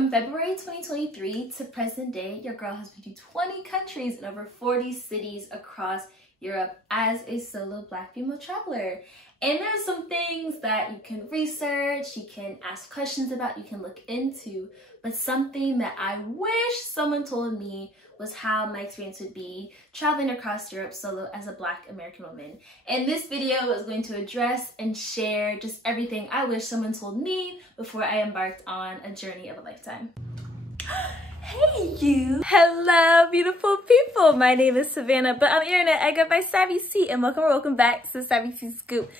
From February 2023 to present day, your girl has been to 20 countries and over 40 cities across Europe as a solo Black female traveler. And there's some things that you can research, you can ask questions about, you can look into, but something that I wish someone told me was how my experience would be traveling across Europe solo as a Black American woman. And this video is going to address and share just everything I wish someone told me before I embarked on a journey of a lifetime. Hey you! Hello beautiful people! My name is Savannah, but on the internet I go by Savvy C, and welcome back to Savvy C Scoop.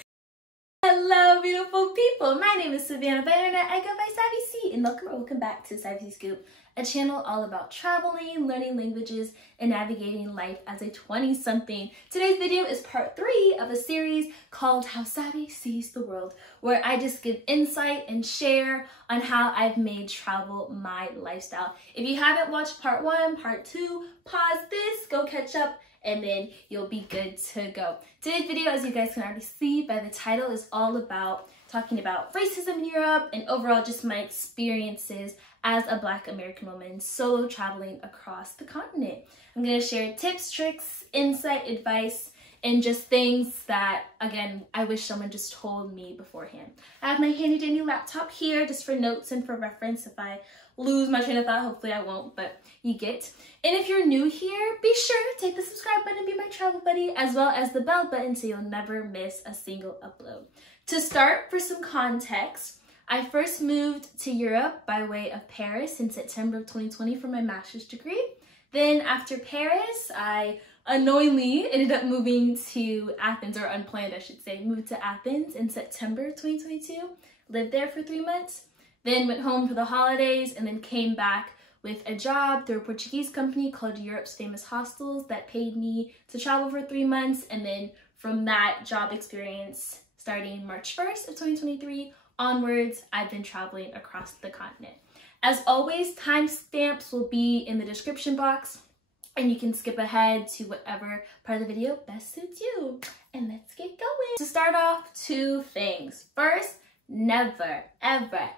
Hello beautiful people! My name is Savannah, but on the internet I go by Savvy C, and welcome back to Savvy C Scoop, a channel all about traveling, learning languages, and navigating life as a 20-something. Today's video is part 3 of a series called How Savvy Sees the World, where I just give insight and share on how I've made travel my lifestyle. If you haven't watched part 1, part 2, pause this, go catch up, and then you'll be good to go. Today's video, as you guys can already see by the title, is all about talking about racism in Europe and overall just my experiences as a Black American woman solo traveling across the continent. I'm going to share tips, tricks, insight, advice, and just things that, again, I wish someone just told me beforehand. I have my handy dandy laptop here just for notes and for reference. If I lose my train of thought, hopefully I won't, but you get. And if you're new here, be sure to take the subscribe button and be my travel buddy, as well as the bell button so you'll never miss a single upload. To start, for some context, I first moved to Europe by way of Paris in September of 2020 for my master's degree. Then after Paris, I unknowingly ended up moving to Athens, or unplanned I should say, moved to Athens in September 2022, lived there for 3 months, then went home for the holidays, and then came back with a job through a Portuguese company called Europe's Famous Hostels that paid me to travel for 3 months. And then from that job experience, starting March 1st of 2023 onwards, I've been traveling across the continent. As always, timestamps will be in the description box, and you can skip ahead to whatever part of the video best suits you. And let's get going. To start off, 2 things. First, never, ever,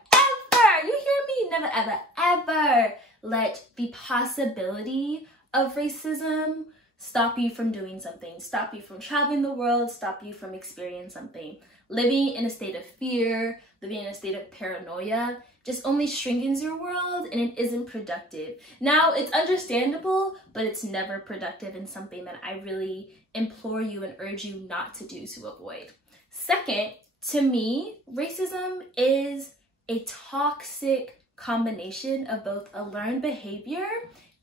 you hear me? Never, ever, ever let the possibility of racism stop you from doing something, stop you from traveling the world, stop you from experiencing something. Living in a state of fear, living in a state of paranoia, just only shrinkens your world, and it isn't productive. Now, it's understandable, but it's never productive, and something that I really implore you and urge you not to do, to avoid. Second, to me, racism is a toxic combination of both a learned behavior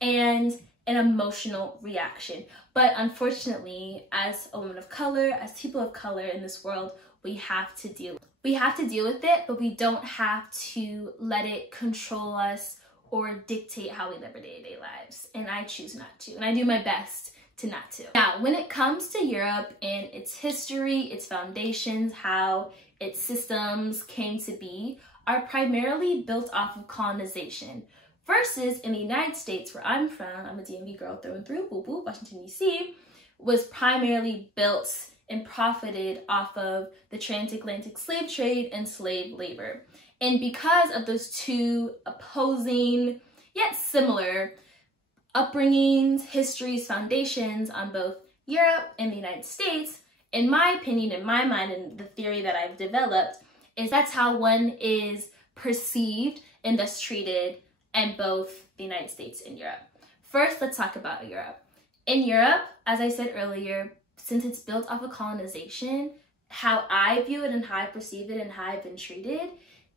and an emotional reaction. But unfortunately, as a woman of color, as people of color in this world, we have to deal with it, but we don't have to let it control us or dictate how we live our day-to-day lives. And I choose not to, and I do my best to not to. Now, when it comes to Europe and its history, its foundations, how its systems came to be, are primarily built off of colonization, versus in the United States, where I'm from, I'm a DMV girl through and through, boo boo, Washington DC, was primarily built and profited off of the transatlantic slave trade and slave labor. And because of those 2 opposing yet similar upbringings, histories, foundations on both Europe and the United States, in my opinion, in my mind, and the theory that I've developed, is that's how one is perceived and thus treated in both the United States and Europe. First, let's talk about Europe. In Europe, as I said earlier, since it's built off of colonization, how I view it and how I perceive it and how I've been treated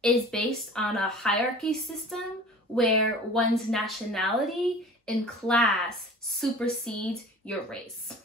is based on a hierarchy system where one's nationality and class supersedes your race.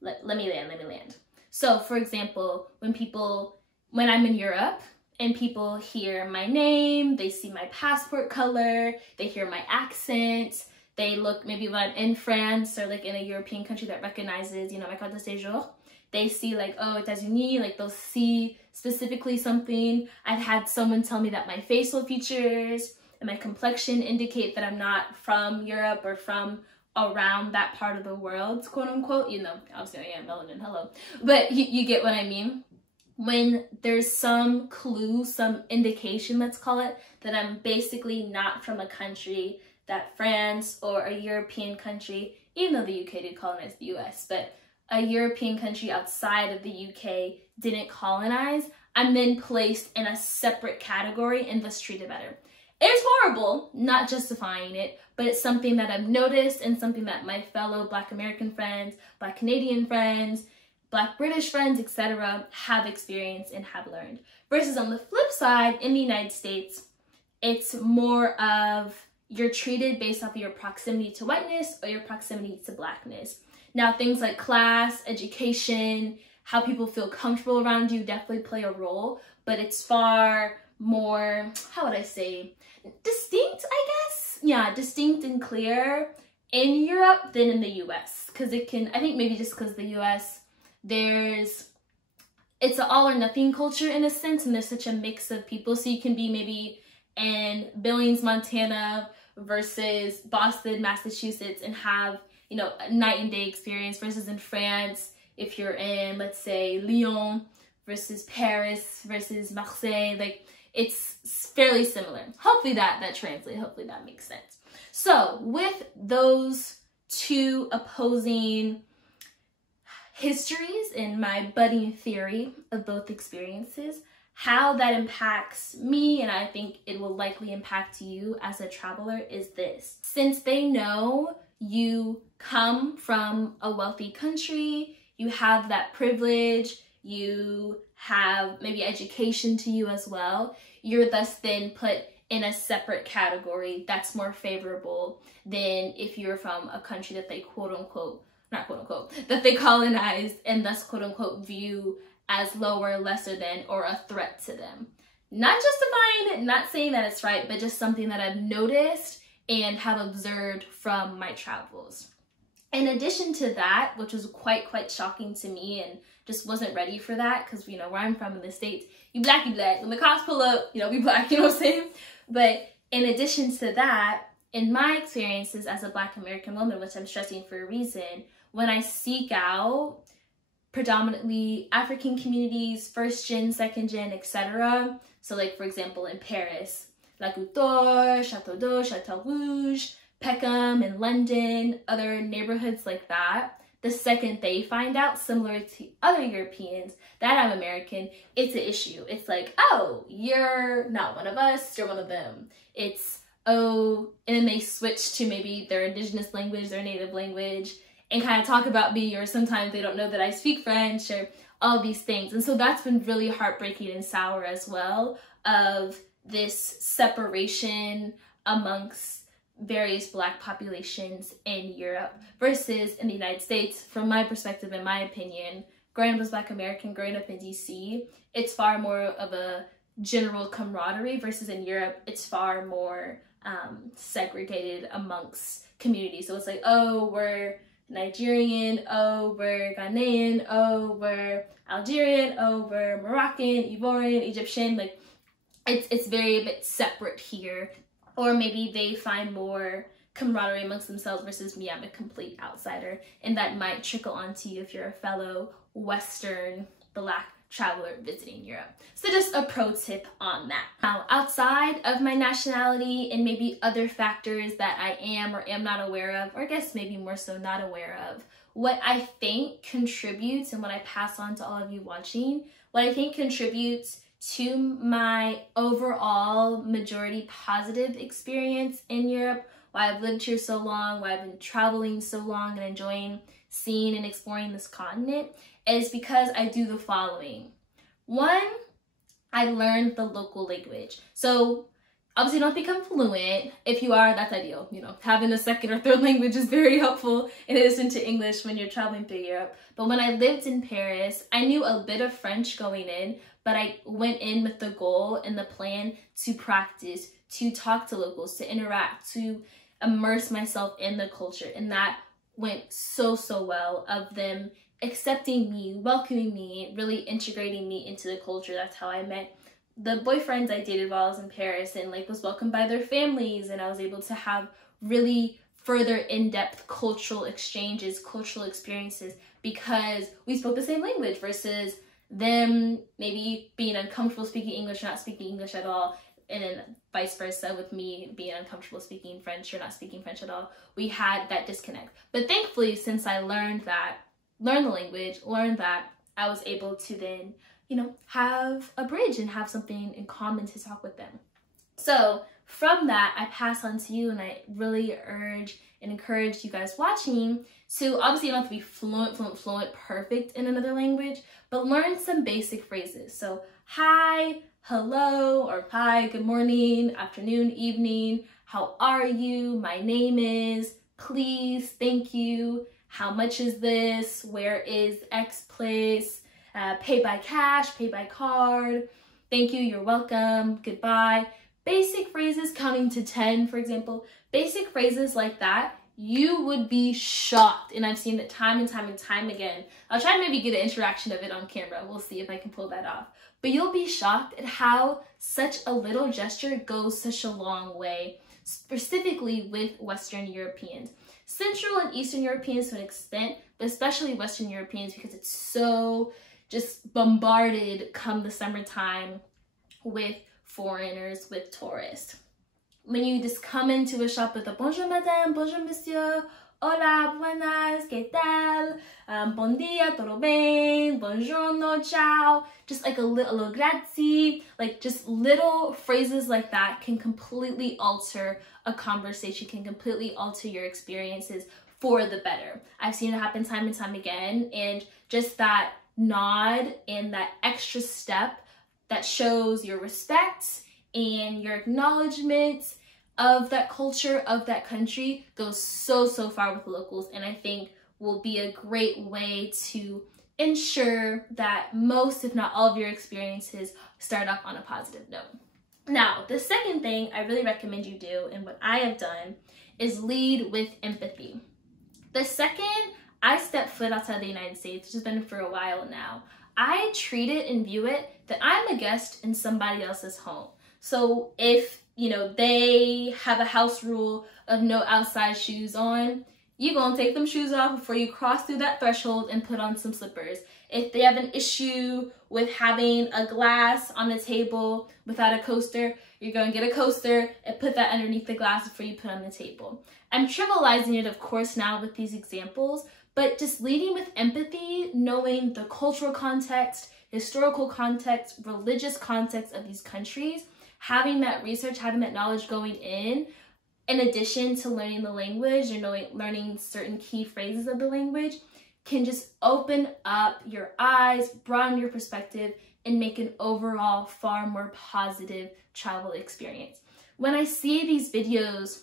Let me land. So, for example, when I'm in Europe and people hear my name, they see my passport color, they hear my accent, they look, maybe when I'm in France or like in a European country that recognizes, you know, my carte de séjour, they see like, oh, États-Unis, like they'll see specifically something. I've had someone tell me that my facial features and my complexion indicate that I'm not from Europe or from around that part of the world, quote unquote. You know, obviously I am melanin, hello. But you get what I mean. when there's some clue, some indication, let's call it, that I'm basically not from a country that France or a European country, even though the UK did colonize the US, but a European country outside of the UK didn't colonize, I'm then placed in a separate category and thus treated better. It's horrible, not justifying it, but it's something that I've noticed and something that my fellow Black American friends, Black Canadian friends, Black British friends, etc. have experienced and have learned. Versus on the flip side, in the United States, it's more of you're treated based off of your proximity to whiteness or your proximity to Blackness. Now, things like class, education, how people feel comfortable around you definitely play a role, but it's far more, how would I say, distinct, I guess? Yeah, distinct and clear in Europe than in the US. Because it can, I think maybe just because the US, it's an all or nothing culture in a sense, and there's such a mix of people. So you can be maybe in Billings, Montana versus Boston, Massachusetts, and have, you know, a night and day experience, versus in France, if you're in, let's say, Lyon versus Paris versus Marseille, like it's fairly similar. Hopefully that translates, hopefully that makes sense. So with those two opposing histories in my budding theory of both experiences, how that impacts me, and I think it will likely impact you as a traveler, is this. Since they know you come from a wealthy country, you have that privilege, you have maybe education to you as well, you're thus then put in a separate category that's more favorable than if you're from a country that they quote unquote, not quote unquote, that they colonized and thus quote unquote view as lower, lesser than, or a threat to them. Not justifying it, not saying that it's right, but just something that I've noticed and have observed from my travels. In addition to that, which was quite shocking to me and just wasn't ready for that, because, you know, where I'm from in the States, you black. When the cops pull up, you know, we black, you know what I'm saying? But in addition to that, in my experiences as a Black American woman, which I'm stressing for a reason, when I seek out predominantly African communities, first gen, second gen, etc. So like, for example, in Paris, La Couture, Chateau d'Eau, Chateau Rouge, Peckham in London, other neighborhoods like that, the second they find out, similar to other Europeans, that I'm American, it's an issue. It's like, oh, you're not one of us, you're one of them. It's, oh, and then they switch to maybe their indigenous language, their native language, and kind of talk about me, or sometimes they don't know that I speak French, or all these things. And so that's been really heartbreaking and sour as well, of this separation amongst various Black populations in Europe versus in the United States. From my perspective, in my opinion, growing up as Black American, growing up in DC, it's far more of a general camaraderie, versus in Europe, it's far more segregated amongst communities. So it's like, oh, we're Nigerian, oh, we're Ghanaian, oh, we're Algerian, oh, we're Moroccan, Ivorian, Egyptian, like it's very a bit separate here. Or maybe they find more camaraderie amongst themselves versus me, I'm a complete outsider. And that might trickle onto you if you're a fellow Western Black traveler visiting Europe. So just a pro tip on that. Now, outside of my nationality and maybe other factors that I am or am not aware of, or I guess maybe more so not aware of, what I think contributes, and what I pass on to all of you watching, what I think contributes to my overall majority positive experience in Europe, why I've lived here so long, why I've been traveling so long and enjoying seeing and exploring this continent, is because I do the following. One, I learned the local language. So obviously don't become fluent. If you are, that's ideal. You know, having a second or third language is very helpful in addition to English when you're traveling through Europe. But when I lived in Paris, I knew a bit of French going in, but I went in with the goal and the plan to practice, to talk to locals, to interact, to immerse myself in the culture. And that went so well, of them accepting me, welcoming me, really integrating me into the culture. That's how I met the boyfriends I dated while I was in Paris, and like was welcomed by their families, and I was able to have really further in-depth cultural exchanges, cultural experiences, because we spoke the same language versus them maybe being uncomfortable speaking English, not speaking English at all, and then vice versa with me being uncomfortable speaking French or not speaking French at all. We had that disconnect. But thankfully, since I learned the language, learned that, I was able to then, you know, have a bridge and have something in common to talk with them. So from that, I pass on to you, and I really urge and encourage you guys watching to, obviously you don't have to be fluent, perfect in another language, but learn some basic phrases. So hi, hello, or hi, good morning, afternoon, evening, how are you, my name is, please, thank you, how much is this, where is X place, pay by cash, pay by card, thank you, you're welcome, goodbye. Basic phrases, counting to 10, for example, basic phrases like that, you would be shocked. And I've seen it time and time and time again. I'll try to maybe get an interaction of it on camera. We'll see if I can pull that off. But you'll be shocked at how such a little gesture goes such a long way, specifically with Western Europeans. Central and Eastern Europeans to an extent, but especially Western Europeans, because it's so just bombarded come the summertime with foreigners, with tourists. When you just come into a shop with a bonjour madame, bonjour monsieur, hola, buenas, ¿qué tal? Bon dia, todo bien, buongiorno, ciao. Just like a little grazie, like just little phrases like that can completely alter a conversation, can completely alter your experiences for the better. I've seen it happen time and time again, and just that nod and that extra step that shows your respect and your acknowledgement of that culture, of that country, goes so far with the locals, and I think will be a great way to ensure that most, if not all, of your experiences start off on a positive note. Now, the second thing I really recommend you do, and what I have done, is lead with empathy. The second I step foot outside the United States, which has been for a while now, I treat it and view it that I'm a guest in somebody else's home. So if, you know, they have a house rule of no outside shoes on, you're gonna take them shoes off before you cross through that threshold and put on some slippers. If they have an issue with having a glass on the table without a coaster, you're gonna get a coaster and put that underneath the glass before you put on the table. I'm trivializing it, of course, now with these examples, but just leading with empathy, knowing the cultural context, historical context, religious context of these countries, having that research, having that knowledge going in addition to learning the language and learning certain key phrases of the language, can just open up your eyes, broaden your perspective, and make an overall far more positive travel experience. When I see these videos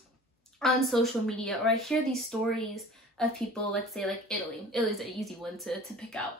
on social media, or I hear these stories of people, let's say like Italy. Italy's an easy one to pick out.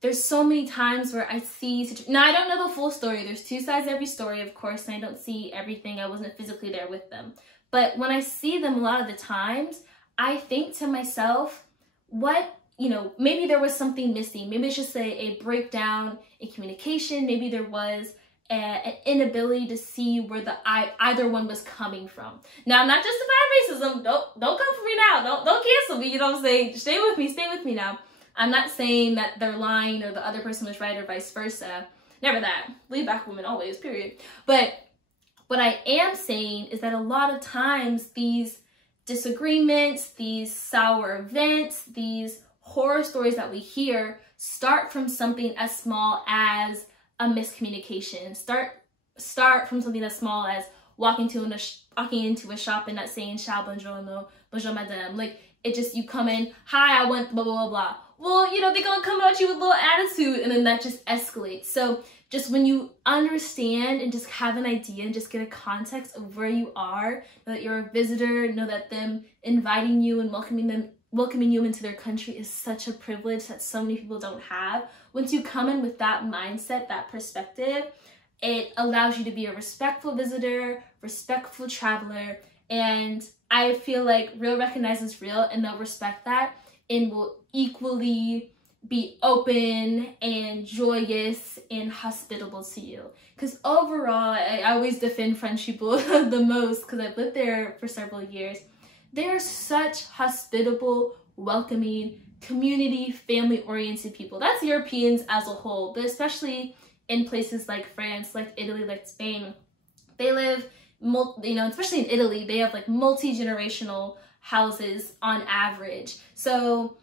There's so many times where I see, now I don't know the full story, there's two sides to every story, of course, and I don't see everything, I wasn't physically there with them. But when I see them a lot of the times, I think to myself, what, you know, maybe there was something missing, maybe it's just a breakdown in communication, maybe there was an inability to see where either one was coming from. Now, I'm not justifying racism, don't come for me now, don't cancel me, you know what I'm saying, stay with me now. I'm not saying that they're lying or the other person was right or vice versa. Never that. Lead back women always, period. But what I am saying is that a lot of times these disagreements, these sour events, these horror stories that we hear start from something as small as a miscommunication. Start from something as small as walking into a shop and not saying ciao, buongiorno, bonjour madame. Like, it just, you come in, hi, I want blah, blah, blah, blah. Well, you know, they're gonna come at you with a little attitude, and then that just escalates. So just when you understand and just have an idea and just get a context of where you are, know that you're a visitor, know that them inviting you and welcoming you into their country is such a privilege that so many people don't have. Once you come in with that mindset, that perspective, it allows you to be a respectful visitor, respectful traveler, and I feel like real recognizes real, and they'll respect that and will equally be open and joyous and hospitable to you. Because overall, I always defend French people the most because I've lived there for several years. They're such hospitable, welcoming community, family-oriented people. That's Europeans as a whole, but especially in places like France, like Italy, like Spain. They live, you know, especially in Italy, they have like multi-generational houses on average. So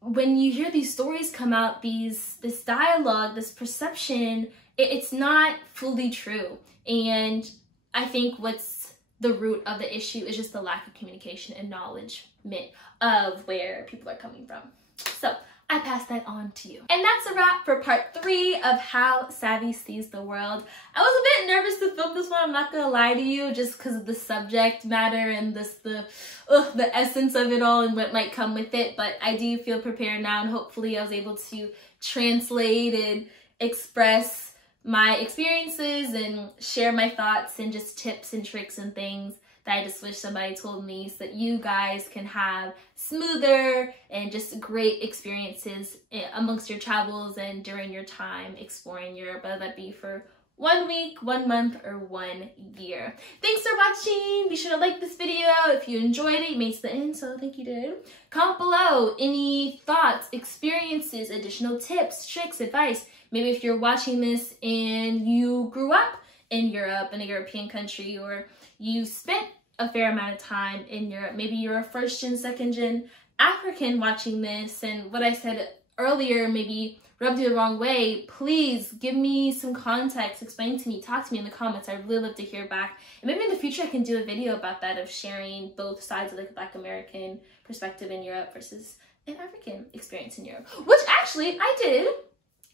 when you hear these stories come out, this dialogue, this perception, it's not fully true. And I think what's the root of the issue is just the lack of communication and acknowledgement of where people are coming from. So I pass that on to you. And that's a wrap for part 3 of How Savvy Sees the World. I was a bit nervous to film this one, I'm not gonna lie to you, just because of the subject matter and the essence of it all and what might come with it. But I do feel prepared now, and hopefully I was able to translate and express my experiences and share my thoughts and just tips and tricks and things that I just wish somebody told me, so that you guys can have smoother and just great experiences amongst your travels and during your time exploring Europe, whether that be for 1 week, 1 month, or 1 year. Thanks for watching. Be sure to like this video if you enjoyed it. You made it to the end, so I think you did. Comment below any thoughts, experiences, additional tips, tricks, advice. Maybe if you're watching this and you grew up in Europe, in a European country, or you spent a fair amount of time in Europe. Maybe you're a first-gen, second-gen African watching this, and what I said earlier maybe rubbed you the wrong way. Please give me some context, explain to me, talk to me in the comments. I'd really love to hear back. And maybe in the future I can do a video about that, of sharing both sides of the Black American perspective in Europe versus an African experience in Europe, which actually I did.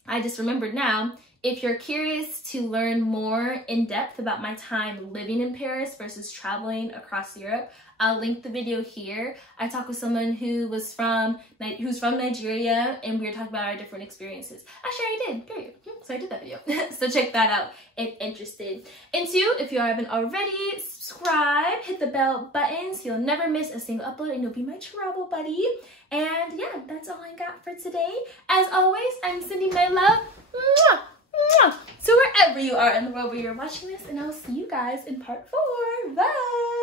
I just remembered now. If you're curious to learn more in depth about my time living in Paris versus traveling across Europe, I'll link the video here. I talked with someone who's from Nigeria, and we were talking about our different experiences. Actually, I did, period. So I did that video. So check that out if interested. And 2, if you haven't already, subscribe, hit the bell button so you'll never miss a single upload, and you'll be my travel buddy. And yeah, that's all I got for today. As always, I'm sending my love. Mwah! So wherever you are in the world where you're watching this, and I'll see you guys in part 4. Bye!